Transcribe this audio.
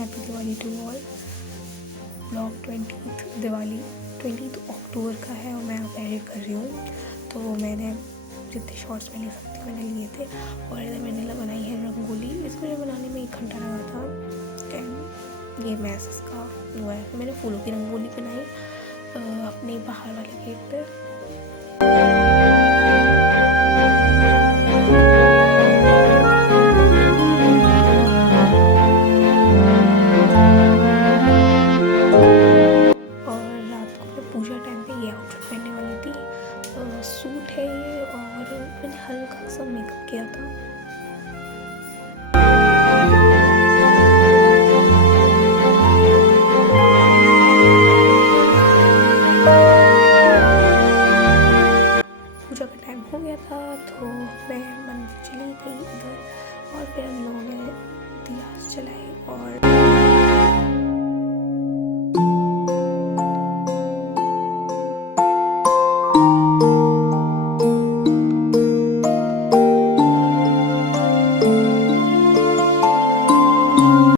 Happy Diwali to all. Blog 20th Diwali 20th अक्टूबर का है और मैं अब एडिट कर रही हूँ। तो मैंने जितने शॉर्ट्स में ले सकती हूँ मैंने लिए थे और इधर मैंने बनाई है रंगोली। इसमें बनाने में 1 घंटा लगा था एंड ये मैस इसका हुआ है। मैंने फूलों की रंगोली बनाई अपने बाहर वाले गेट पे। पूजा टाइम पे ये आउटफिट पहनने वाली थी। सूट है ये और मैंने हल्का सा मेकअप किया था। पूजा का टाइम हो गया था तो मैं मंदिर चली गई उधर और फिर हम लोगों ने दिया जलाए और